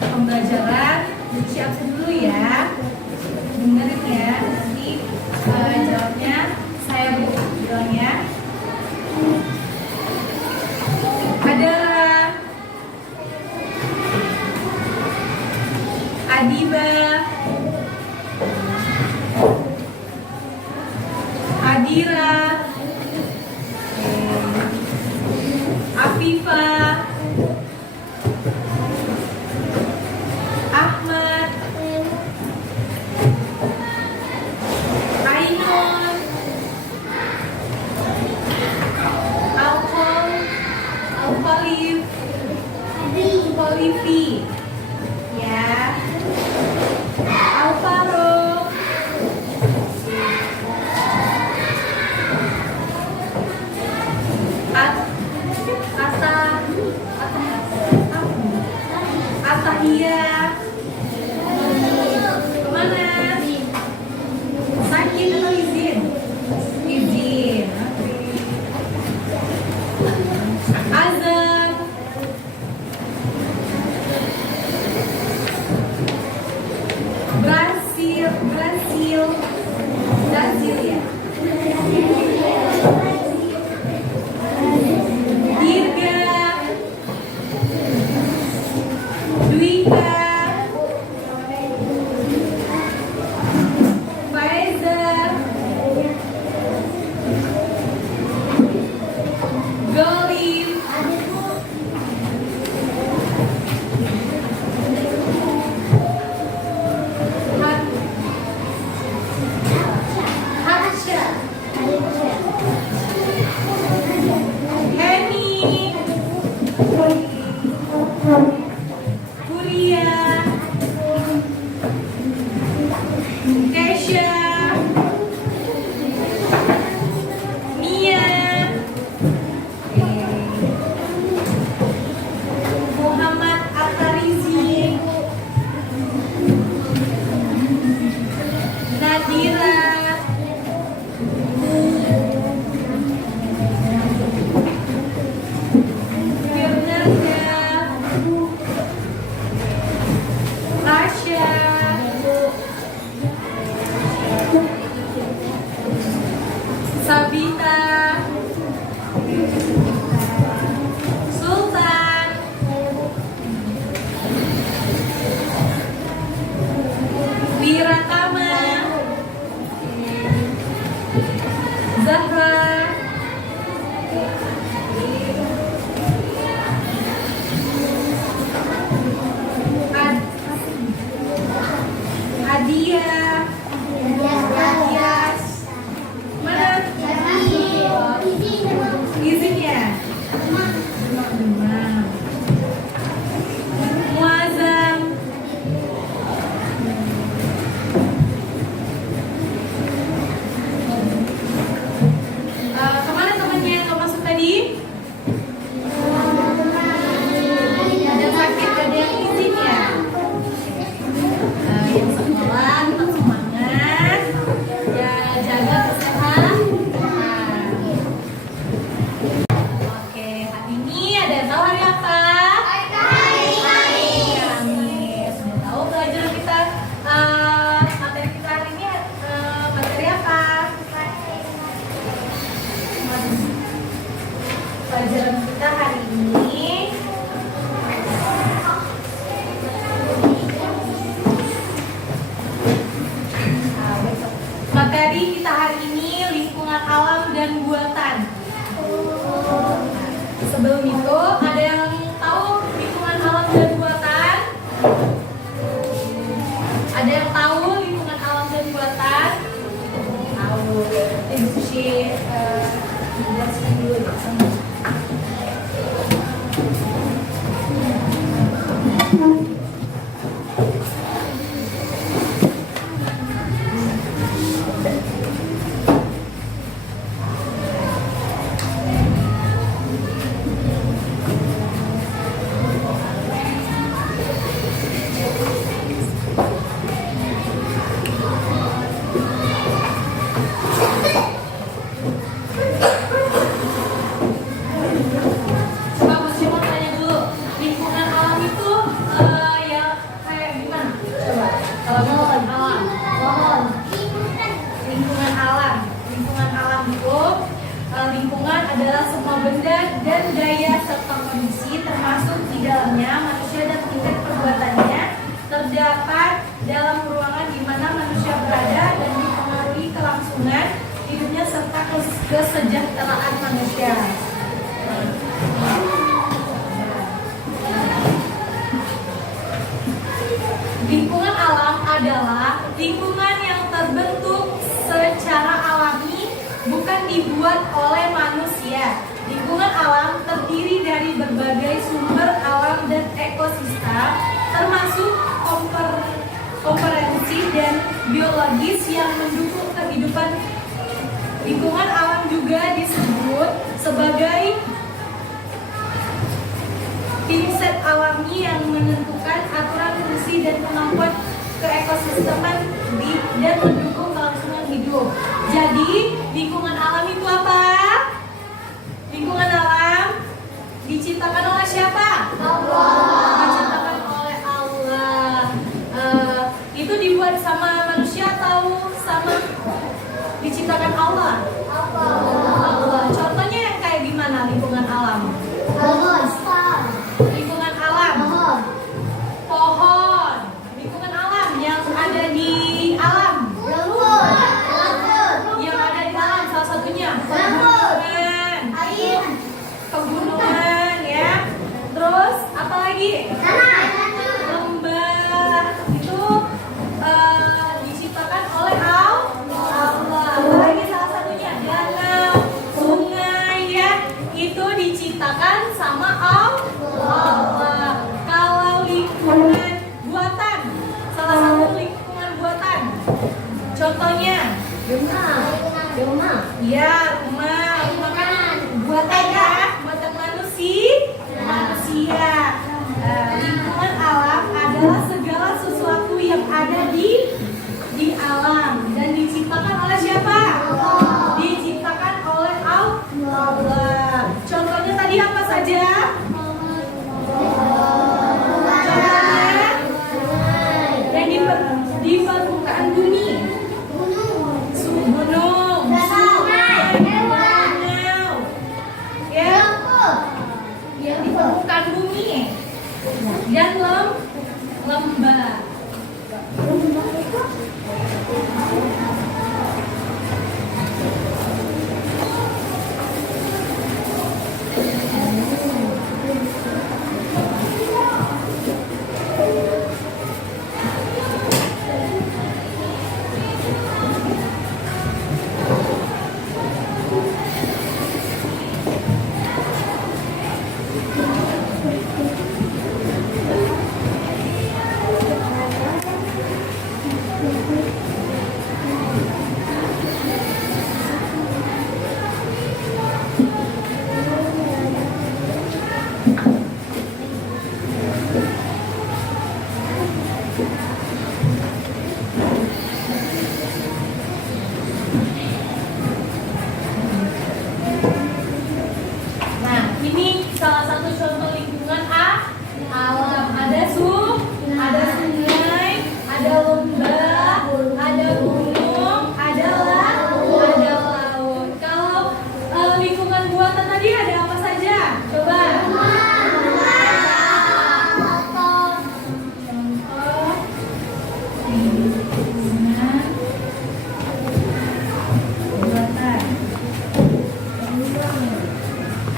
pembelajaran. Siap dulu ya. Dengerin ya. Nanti jawabnya saya bilang ya. Adalah Adiba, Adira, Afifa, Ahmad, Ainun, Alkom, Alkolif, Kolifi, ya, Alvaro, Atahia, kemana? Sakit atau izin? Izin. Azam, Brasil ya. Dirga, Dwika, Faiza, Golim, Hatsha, Heni, Kuria, Kesha, Mia, Muhammad Atarizi, Nadira, Firnanda, dalamnya manusia dan tingkat perbuatannya terdapat dalam ruangan di mana manusia berada dan dipengaruhi kelangsungan hidupnya serta kesejahteraan manusia. Lingkungan alam adalah lingkungan yang terbentuk secara alami, bukan dibuat oleh manusia. Lingkungan alam terdiri dari berbagai sumber alam dan ekosistem, termasuk kompetensi dan biologis yang mendukung kehidupan. Lingkungan alam juga disebut sebagai tim set alami yang menentukan aturan fungsi dan kemampuan keekosisteman dan mendukung kelangsungan hidup. Jadi, lingkungan alam itu apa? Lingkungan alam diciptakan oleh siapa? Allah. Diciptakan oleh Allah. Itu dibuat sama manusia atau sama diciptakan Allah? Allah. Contohnya yang kayak gimana lingkungan alam? Lingkungan alam. Pohon. Lingkungan alam yang ada di alam. Yang ada di alam salah satunya pegunungan ya. Terus apa lagi? Lembah. Itu diciptakan oleh Allah. Lagi salah satunya danau, sungai ya. Itu diciptakan sama Allah. Kalau lingkungan buatan, salah satu lingkungan buatan, contohnya rumah. Ya, rumah kan buatan ya, buatan manusia. Lingkungan alam adalah segala sesuatu yang ada di alam dan diciptakan oleh siapa? Diciptakan oleh Allah. Contohnya tadi apa saja? Contohnya yang di permukaan bumi. Gunung, sungai, danau, ya, yang di permukaan bumi dan lembah.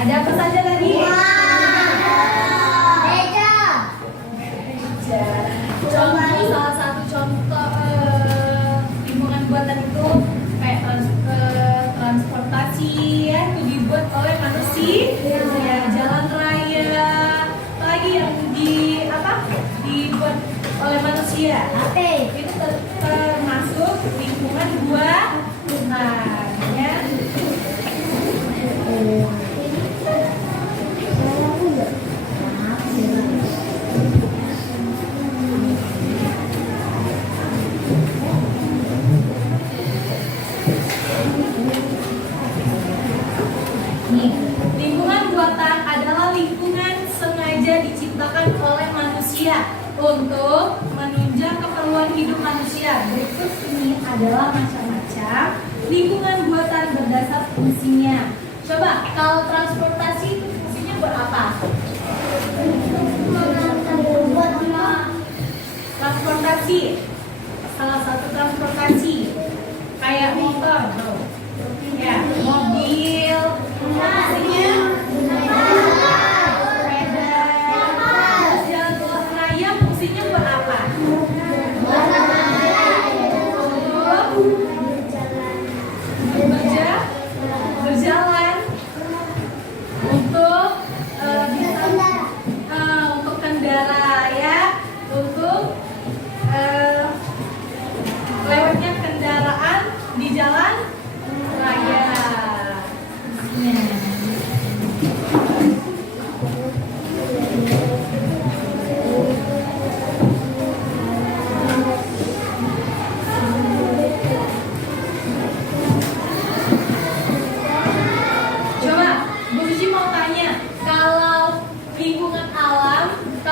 Ada apa saja tadi? Contoh, salah satu contoh lingkungan buatan itu kayak transportasi ya, itu dibuat oleh manusia. Ya, jalan raya, apalagi yang dibuat oleh manusia. Itu termasuk lingkungan buatan ya. Lingkungan buatan adalah lingkungan sengaja diciptakan oleh manusia untuk menunjang keperluan hidup manusia. Berikut ini adalah macam-macam lingkungan buatan berdasar fungsinya. Coba, kalau transportasi fungsinya buat apa?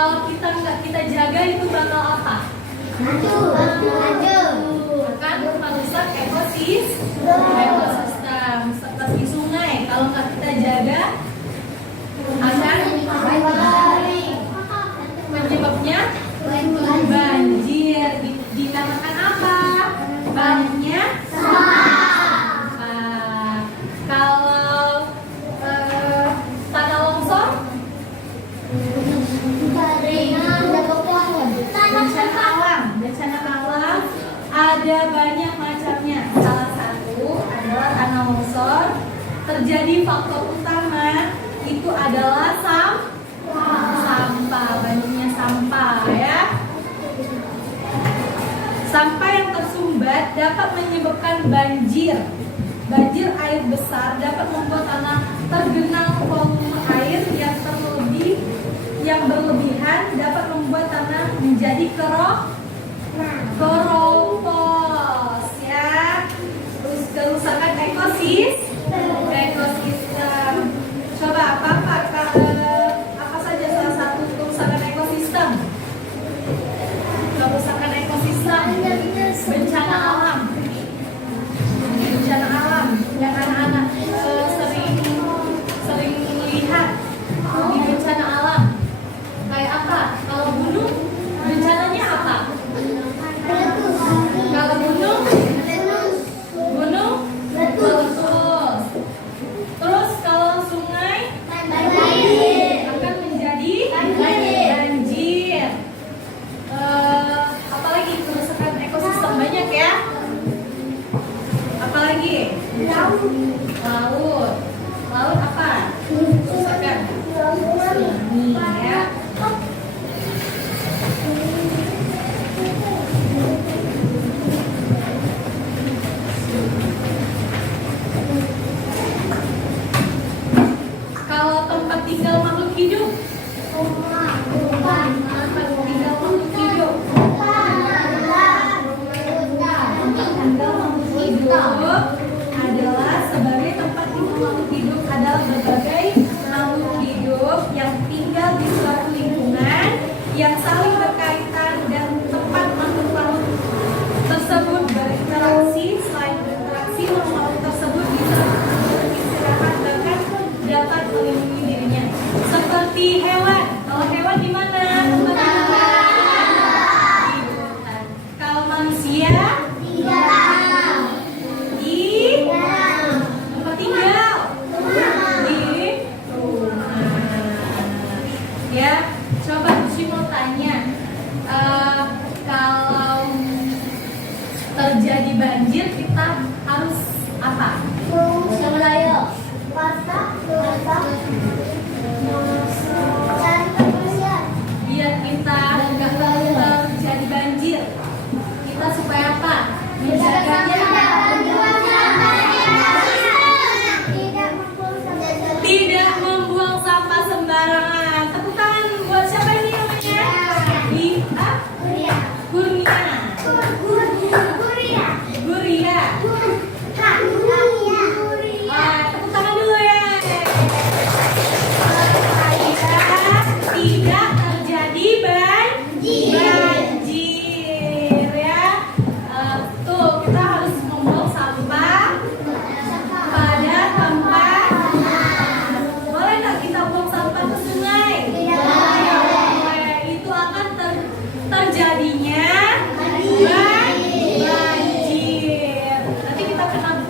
kalau kita nggak kita jaga itu bakal apa? Akan merusak ekosistem seperti sungai. Kalau nggak kita jaga akan penyebabnya banjir. Dinamakan apa? Banyaknya sampah. Kalau tanah longsor, bencana alam ada banyak macamnya. Salah satu adalah tanah longsor. Terjadi faktor utama itu adalah sampah, banyaknya sampah ya. Sampah yang tersumbat dapat menyebabkan banjir. Banjir air besar dapat membuat tanah tergenang volume air yang berlebihan dapat membuat tanah menjadi keropos ya. Terus kerusakan ekosistem. Coba apa saja salah satu kerusakan ekosistem? Kerusakan ekosistem, bencana alam yang anak-anak sering lihat di bencana alam. Kayak apa? Kalau gunung, bencananya apa? Kalau gunung meletus. Terus kalau sungai akan menjadi banjir. Apalagi kerusakan ekosistem banyak ya. Apalagi? Laut apa? Kerusakan tsunami ya. Kalau tempat tinggal makhluk hidup, adalah sebagai tempat tinggal makhluk hidup adalah berbagai makhluk hidup yang tinggal di suatu lingkungan yang saling berkaitan dan tempat makhluk tersebut berinteraksi. Selain berinteraksi, makhluk tersebut bisa beristirahat bahkan dapat melindungi dirinya. Seperti hewan. Kalau hewan di mana tempatnya? Di hutan. Kalau manusia tempat tinggal di rumah. Ya, coba Busi mau tanya, kalau terjadi banjir kita harus apa? Biar kita nggak terjadi banjir, kita supaya apa? Menjaganya. Tidak membuang sampah sembarangan. Tepuk tangan buat siapa ini namanya? Guria. Tepuk tangan dulu ya. Tidak terjadi banjir ya. Tuh kita harus membuang sampah pada tempat. Boleh nggak kita buang sampah ke sungai? Itu akan terjadinya banjir. Nanti kita kena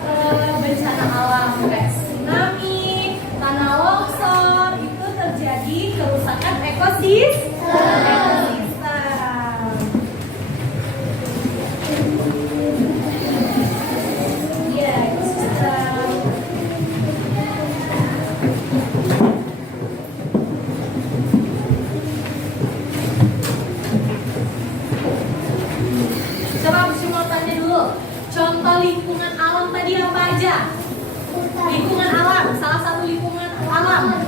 bencana alam, guys. Tsunami, tanah longsor, itu terjadi kerusakan ekosistem. Ya, ekosistem. Coba Busi mau tanya dulu, contoh lingkungan alam tadi apa aja? Lingkungan alam, salah satu lingkungan alam.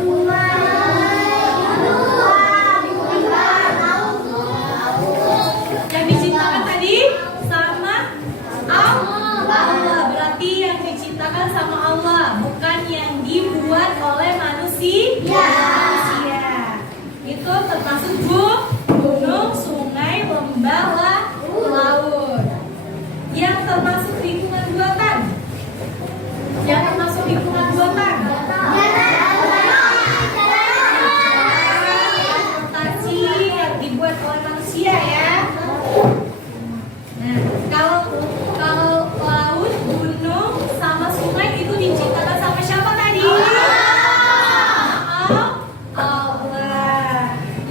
Yang diciptakan tadi sama Allah. Berarti yang diciptakan sama Allah, bukan yang dibuat oleh manusia. Itu termasuk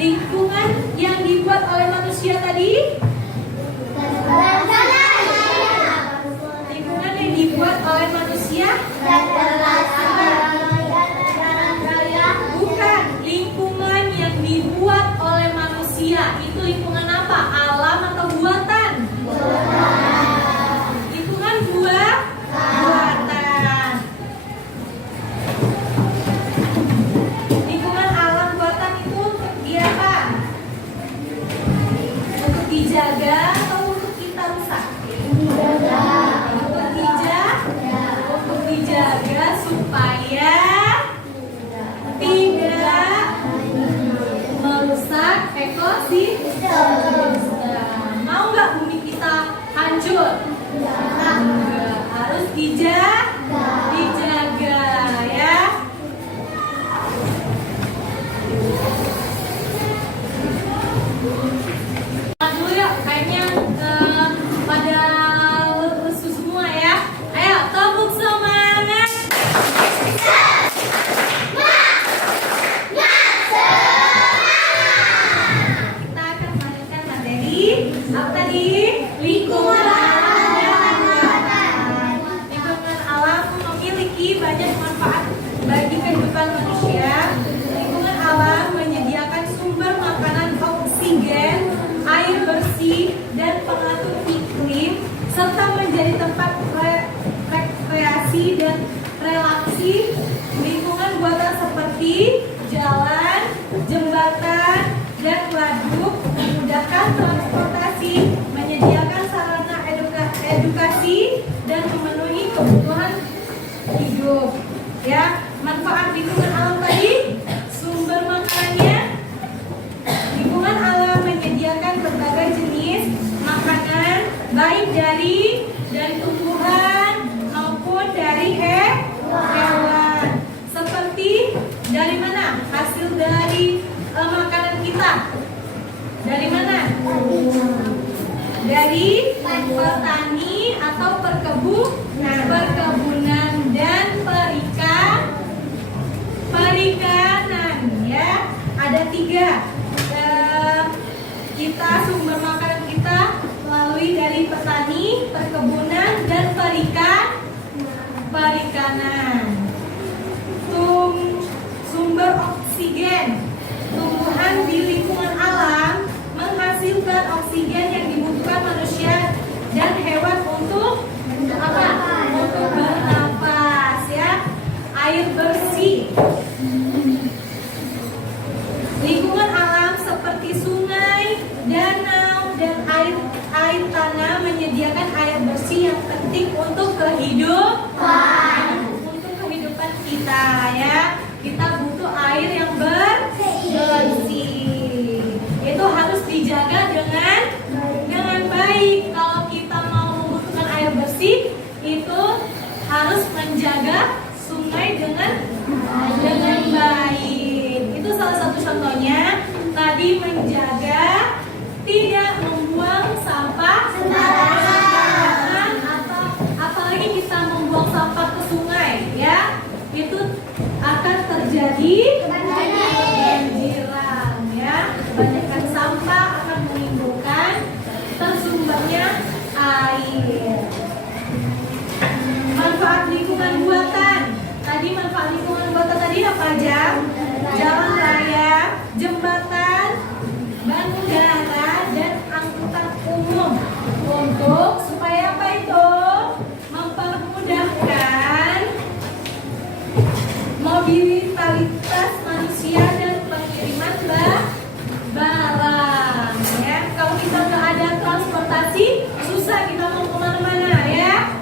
Lingkungan yang dibuat oleh manusia tadi? Lingkungan yang dibuat oleh manusia? Bukan, lingkungan yang dibuat oleh manusia. Itu lingkungan apa? Alam atau buatan? Lingkungan buatan. Lingkungan alam buatan itu dia apa? Untuk dijaga atau untuk kita rusak? Untuk dijaga supaya tidak merusak ekosistem. Mau nggak bumi kita hancur? Harus dijaga ya. Dulu yuk, kayaknya pada lesu semua ya. Ayo tepuk semangat. Kita akan melanjutkan materi apa tadi? Lingkungan alam. Lingkungan alam memiliki banyak manfaat bagi kehidupan manusia. Lingkungan alam menyediakan sumber makanan, oksigen, air bersih, dan pengatur iklim, serta menjadi tempat rekreasi dan relaksi. Lingkungan buatan seperti jalan, jembatan, dan waduk memudahkan transportasi, menyediakan sarana edukasi, dan memenuhi kebutuhan hidup. Ya, manfaat lingkungan alam tadi, sumber makanannya. Lingkungan alam menyediakan berbagai jenis makanan, baik dari tumbuhan maupun dari hewan. Seperti dari mana? Hasil dari makanan kita. Dari mana? Dari petani atau perkebunan dan perikanan ya. Ada 3. Kita sumber makanan kita melalui dari petani, perkebunan, dan perikanan. Sumber oksigen. Tumbuhan di lingkungan alam menghasilkan oksigen yang dibutuhkan manusia dan hewan untuk apa? Untuk bernapas ya. Air bersih. Lingkungan alam seperti sungai, danau, dan air tanah menyediakan air bersih yang penting untuk kehidupan kita ya. Kita butuh air yang bersih. Itu harus dijaga dengan baik. Kalau kita mau membutuhkan air bersih, itu harus menjaga sungai dengan baik. Itu salah satu contohnya. Tadi menjaga tidak membuang sampah sembarangan, atau apalagi kita membuang sampah ke sungai ya, itu akan terjadi banjiran ya. Kebanyakan sampah akan menimbulkan tersumbatnya air. Manfaat lingkungan buatan. Tadi manfaat lingkungan buatan tadi apa aja? Jalan raya, jembatan, bandara, dan angkutan umum. Untuk supaya apa itu? Mempermudahkan mobilitas manusia dan pengiriman barang ya. Kalau kita nggak ada transportasi, susah kita mau kemana-mana ya.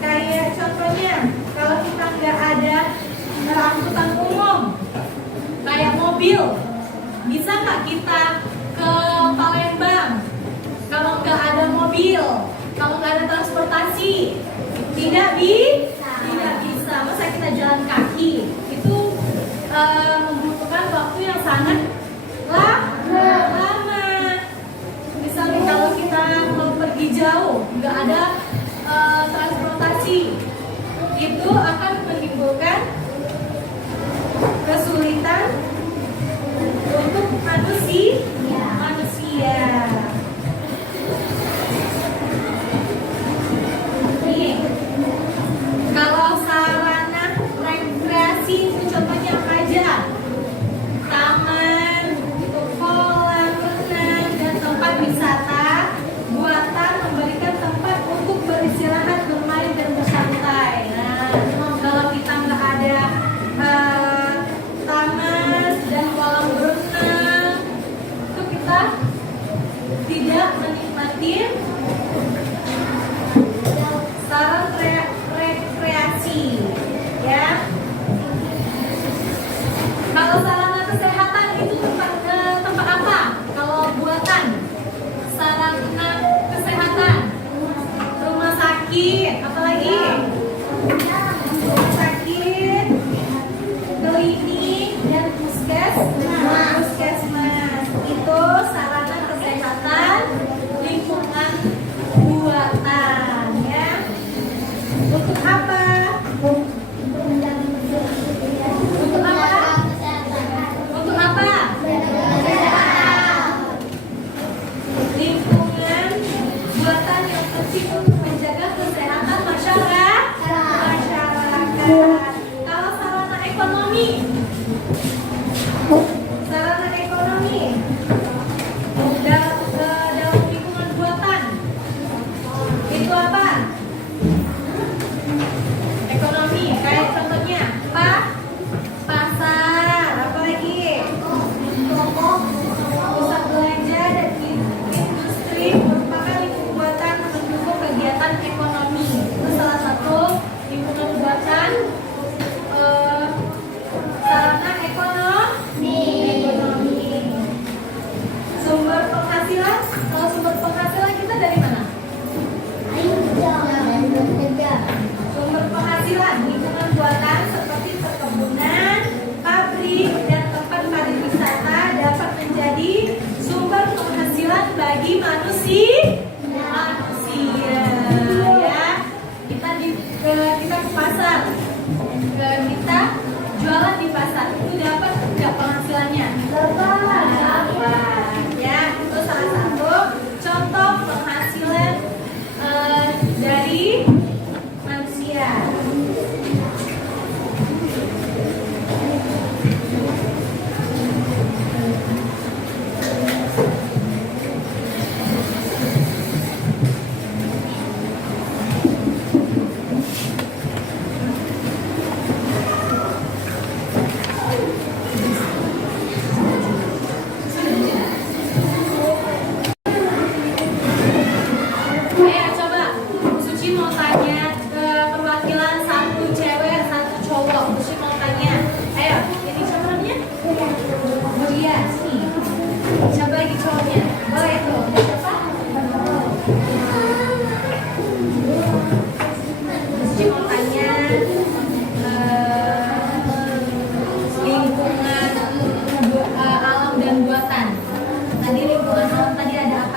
Kayak contohnya, kalau kita nggak ada angkutan umum kayak mobil, bisa nggak kita ke Palembang? Kalau nggak ada mobil, kalau nggak ada transportasi, tidak bisa. Masa kita jalan kaki? Itu membutuhkan waktu yang sangat lama. Misalnya kalau kita mau pergi jauh, nggak ada transportasi, itu akan menimbulkan kesulitan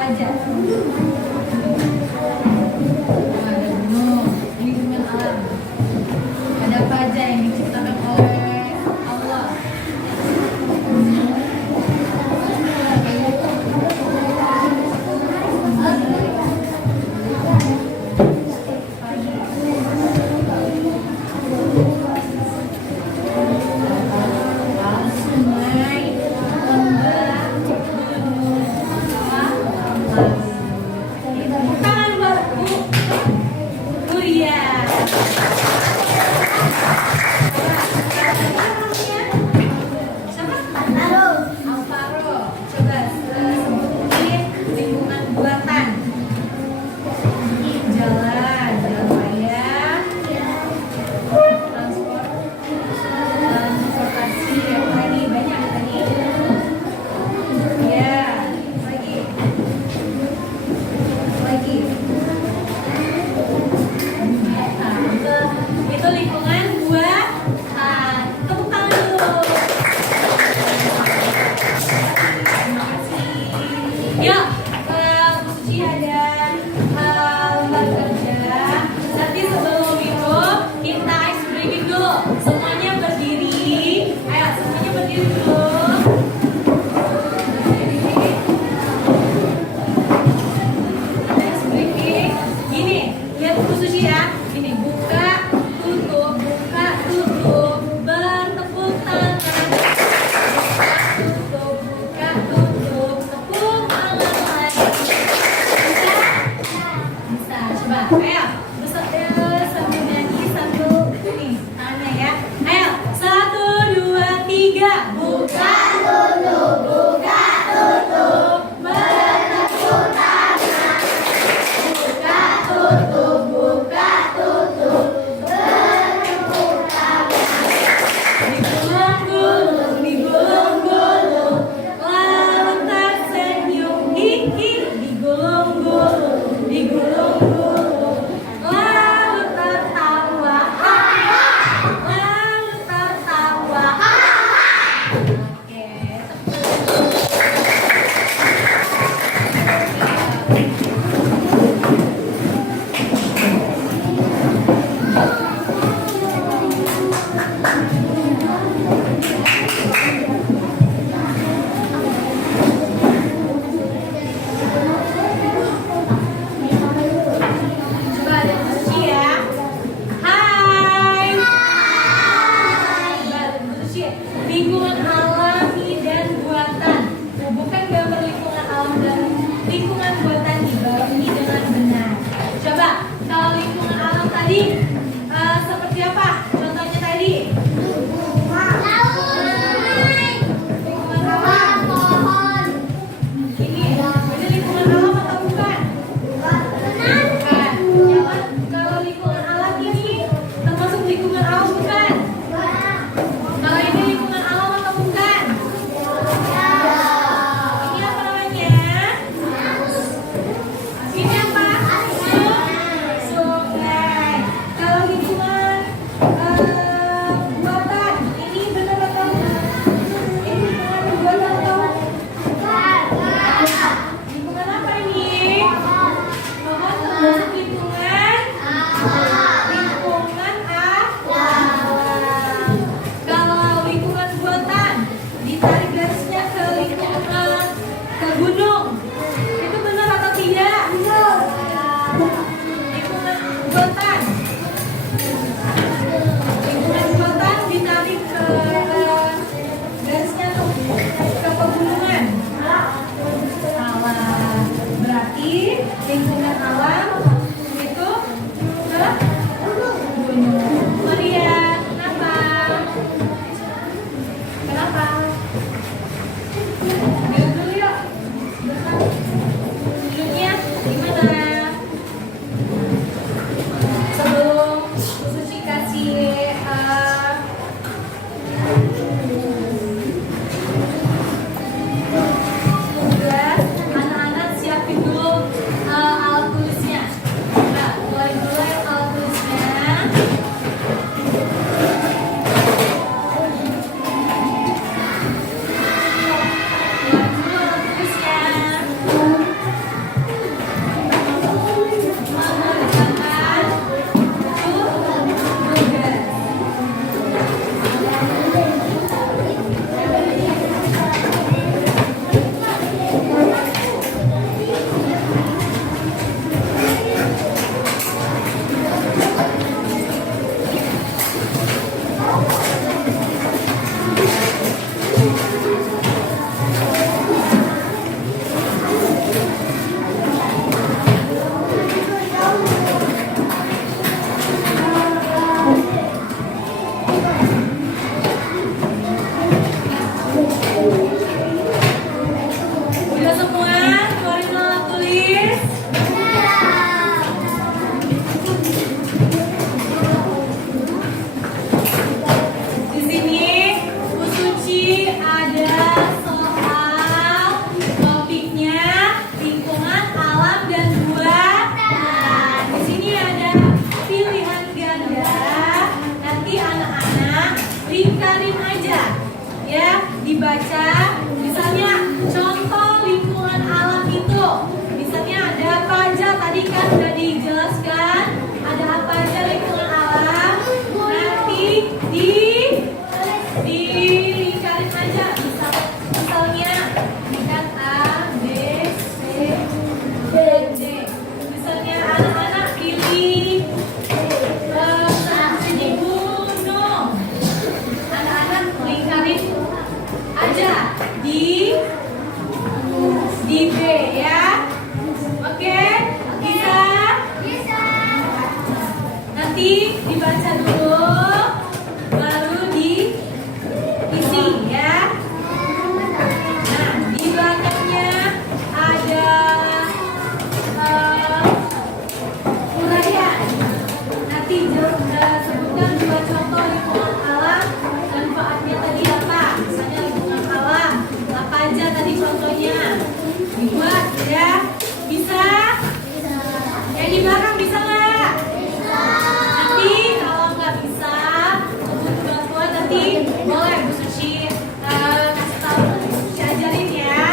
aja? Ada gunung, lingkungan alam. Ada apa aja yang diciptakan oleh Allah? Sungai, lembah, gunung, di B ya. Oke, bisa? Bisa. Nanti dibaca dulu, baru diisi ya. Nah, di belakangnya ada uraian. Nanti sebutkan 2 contoh lingkungan alam. Manfaatnya tadi apa? Misalnya lingkungan alam, apa aja tadi contohnya? Dibuat ya. Bisa? Yang di belakang bisa nggak? Bisa. Nanti kalau nggak bisa, buat nanti boleh Bu Suci kasih tahu, Suci ajarin ya.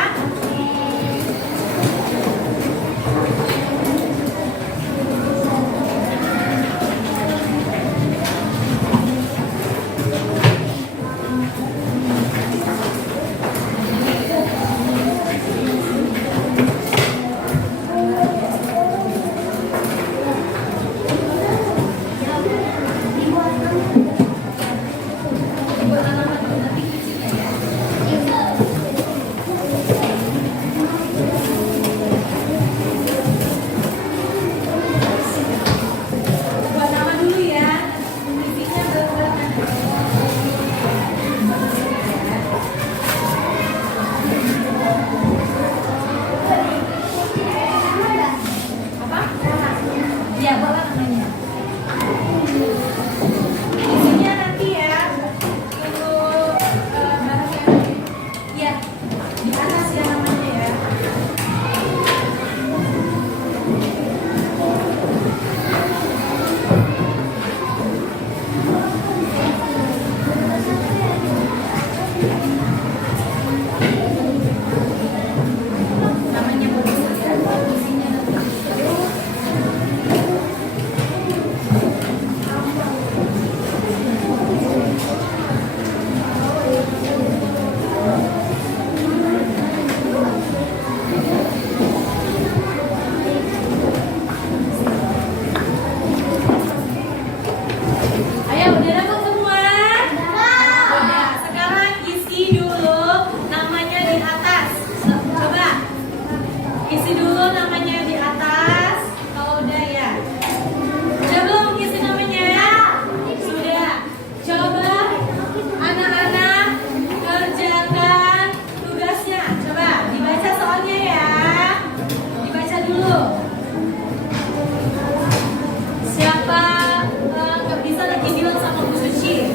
Buat nama dulu ya. Isinya belakangan. Apa? Ya, boleh namanya. Isinya nanti ya. Tunggu barang yang ya di atas ya namanya ya. Namanya bagus ya. Isinya nanti. Ayo, udah dapat semua? Udah. Sekarang isi dulu namanya di atas. Coba isi dulu namanya di atas. Kalau udah ya. Udah belum isi namanya? Sudah. Coba anak-anak kerjakan tugasnya. Coba dibaca soalnya ya. Dibaca dulu. Siapa nggak bisa nanti bilang sama Bu Suci.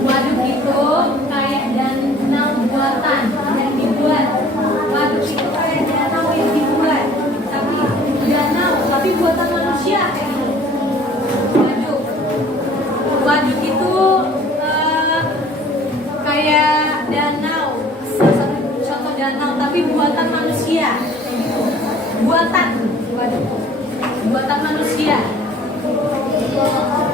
Waduk itu kayak danau buatan yang dibuat. Waduk itu kayak danau yang dibuat. Tapi buatan manusia kayak gitu. Waduk. Waduk itu kayak danau, salah satu contoh danau, tapi buatan manusia. Kayak gitu. Buatan waduk. Buatan manusia. Apa?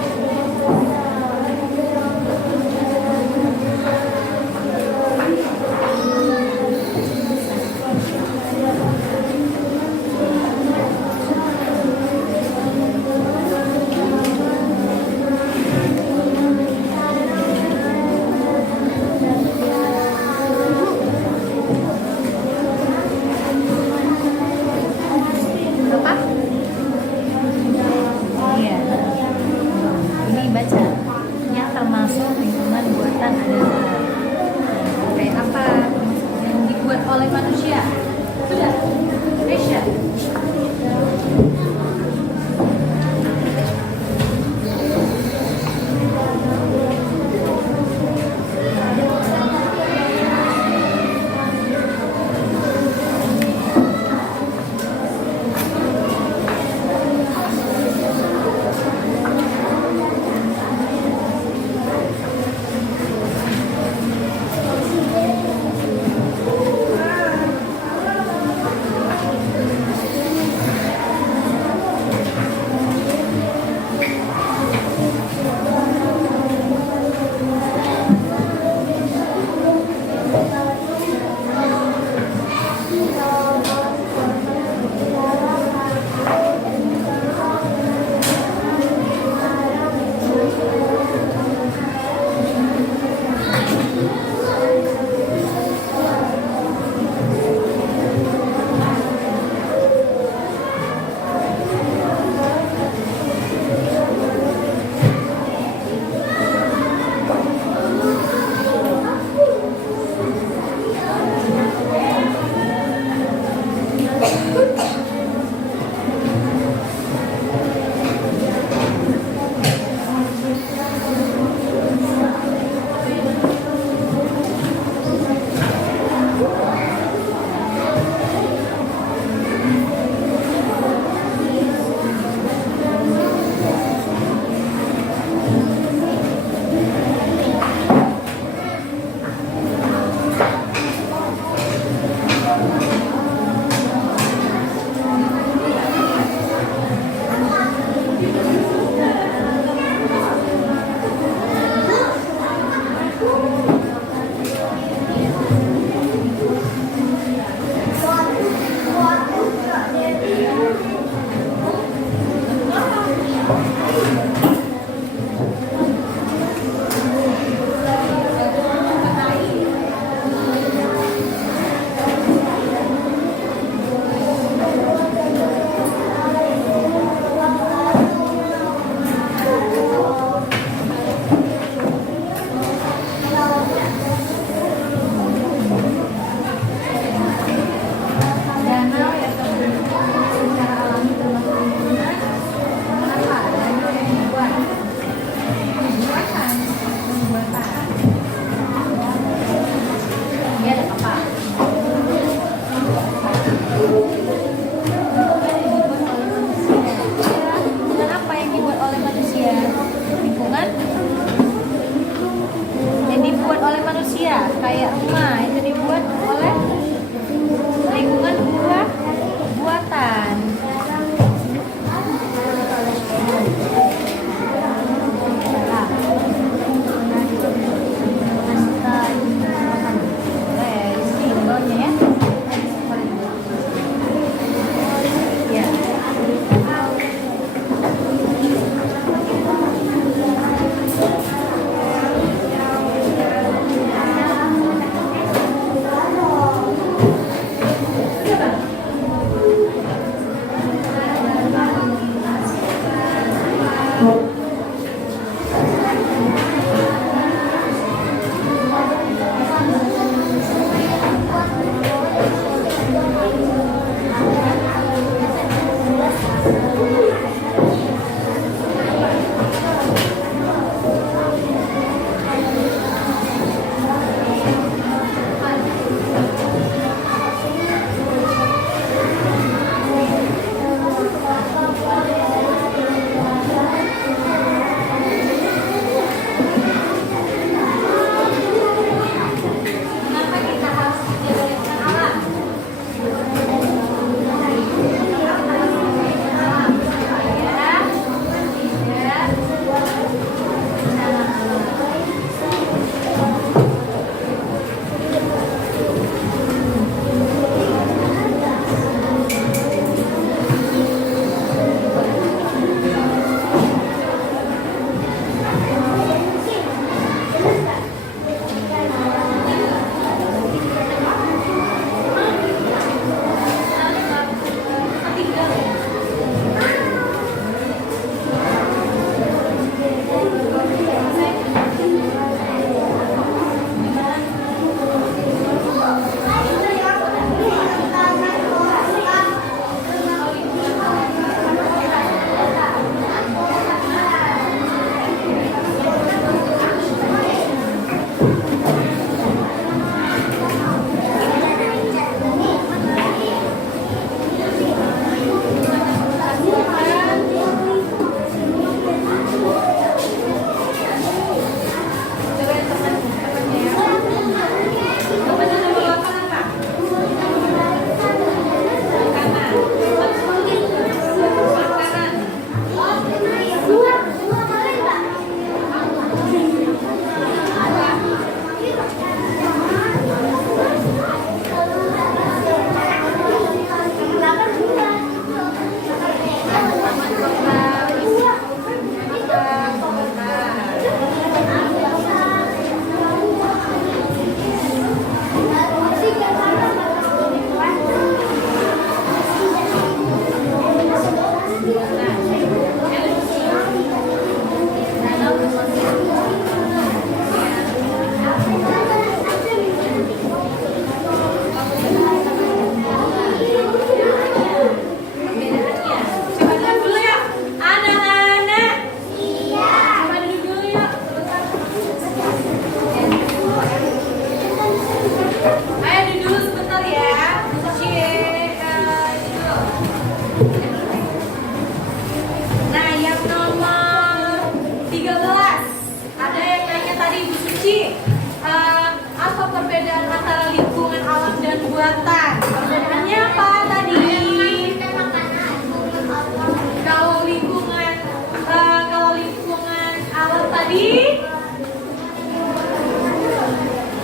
tadi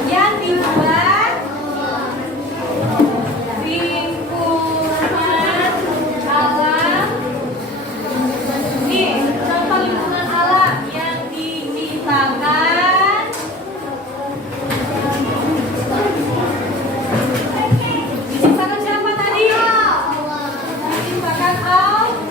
yang dibuat lingkungan alam. Nih, contoh lingkungan alam yang diciptakan. Diciptakan siapa tadi? Diciptakan Allah.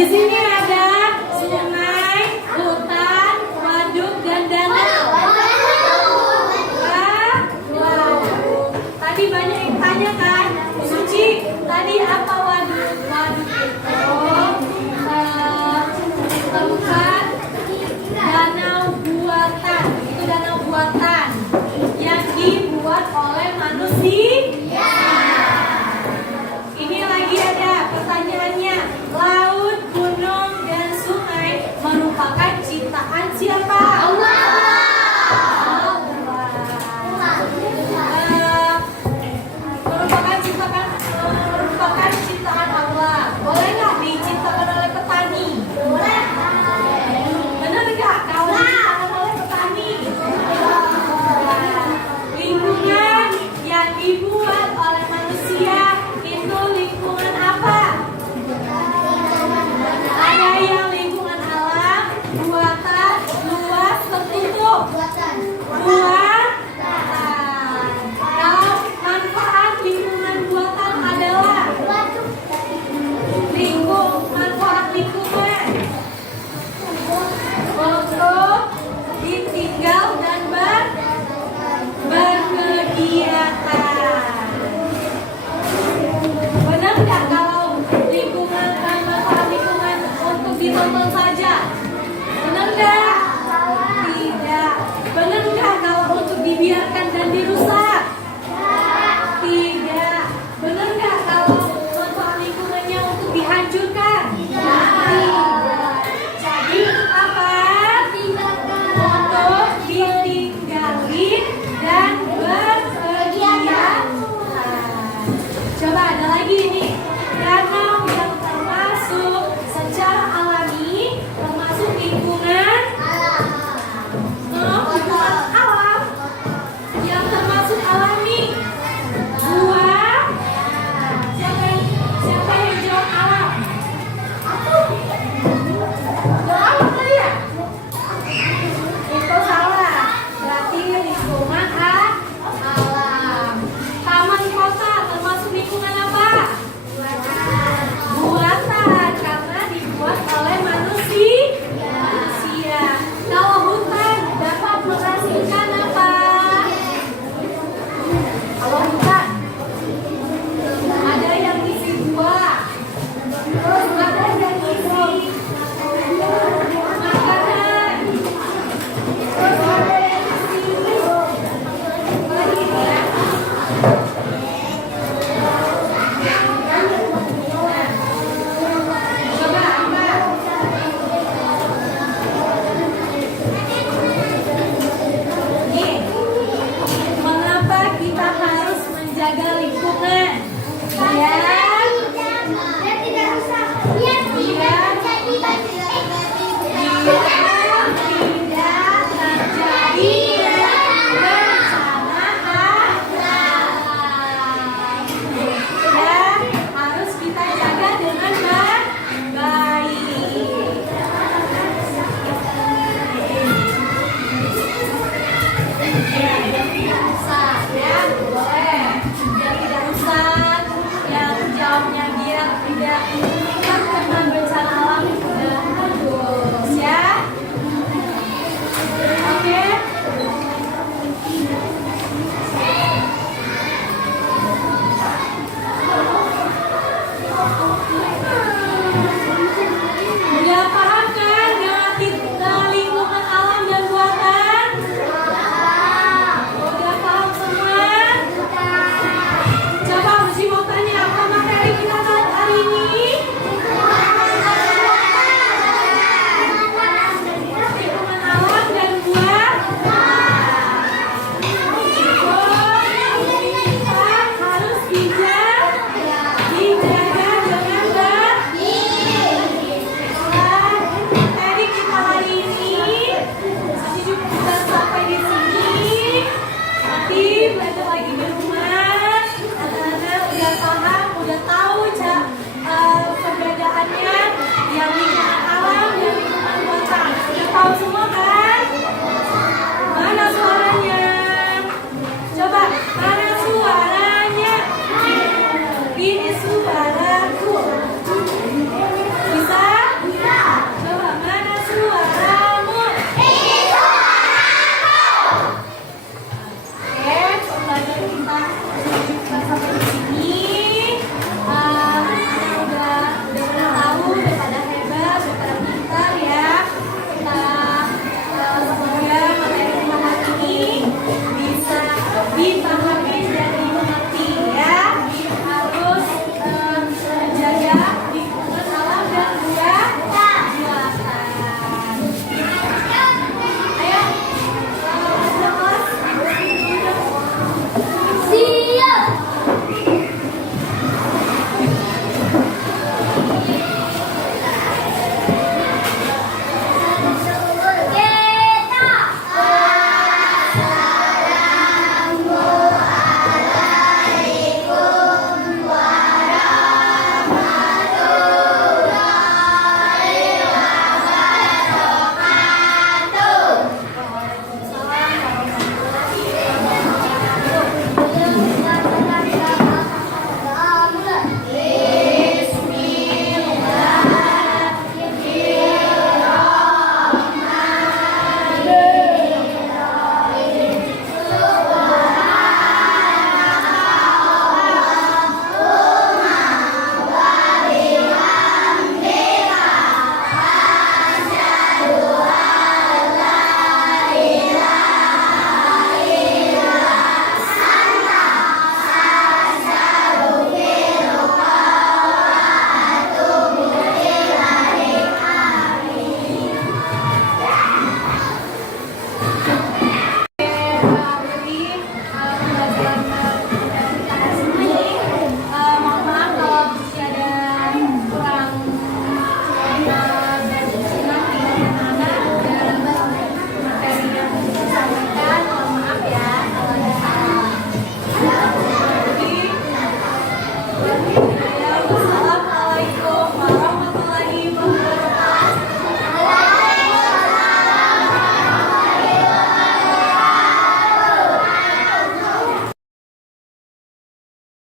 Di sini ada sungai, hutan, waduk, dan danau. Wow. Tadi banyak yang tanya kan, Suci, tadi apa waduk? Waduk itu tempat danau buatan. Itu danau buatan yang dibuat oleh manusia. Ini lagi ada pertanyaannya. Laut, gunung, dan sungai merupakan ciptaan siapa? Allah. Merupakan ciptaan Allah. Boleh nggak diciptakan oleh petani? Boleh. Benar nggak kalau diciptakan oleh petani? Lingkungan yang dibuat oleh manusia itu lingkungan apa? Ada yang lingkungan alam, buatan, luas, tertutup. Buatan. Kalau manfaat lingkungan buatan adalah manfaat lingkungan untuk ditinggal dan berkegiatan. Benar nggak kalau lingkungan manfaat lingkungan untuk ditonton saja? Benar nggak?